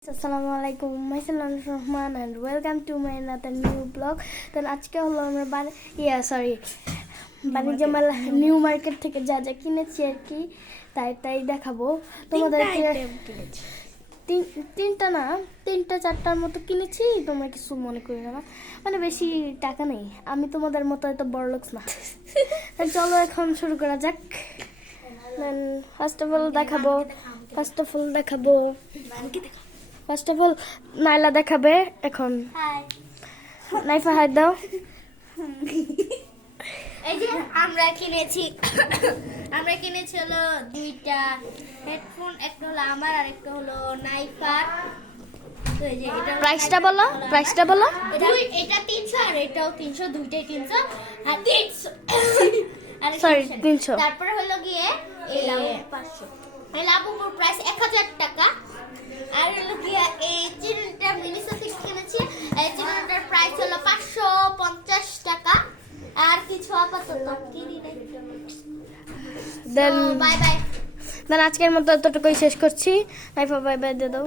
Assalamualaikum, myself Rahman and welcome to my another new blog. Then আজকে হলো আমরা বাণিজ্য মেলা নিউ মার্কেট থেকে যা যা কিনেছি আর কি তাই দেখাবো তোমাদেরকে। তিনটা চারটার মতো কিনেছি, তোমরা কিছু মনে করি না, মানে বেশি টাকা নেই, আমি তোমাদের মতো এত বড় লোক না। চলো এখন শুরু করা যাক। দেন ফার্স্ট অফ অল দেখাবো নাইলা দেখাবে এখন। নাইফা হাই দাও। এই যে আমরা কিনেছি হলো দুইটা হেডফোন, একটা হলো আমার আর একটা হলো নাইফার। তো এই যে এটা প্রাইসটা বলো। এটা 300 আর এটাও 300, দুইটাই 300 আর 300 আর সরি 300। তারপরে হলো গিয়ে এই 500, এই লাবুপুর প্রাইস 1000 টাকা। আর হলো গিয়ে এই চিরুনিটা মিনিসো থেকে কিনেছি, এই চিরুনিটার প্রাইস হলো 550 টাকা। আর কিছু আপাতত কিনি নাই। দেন বাই আজকের মতো এতটুকুই শেষ করছি। নাইফা বাই বাই দিয়ে দাও।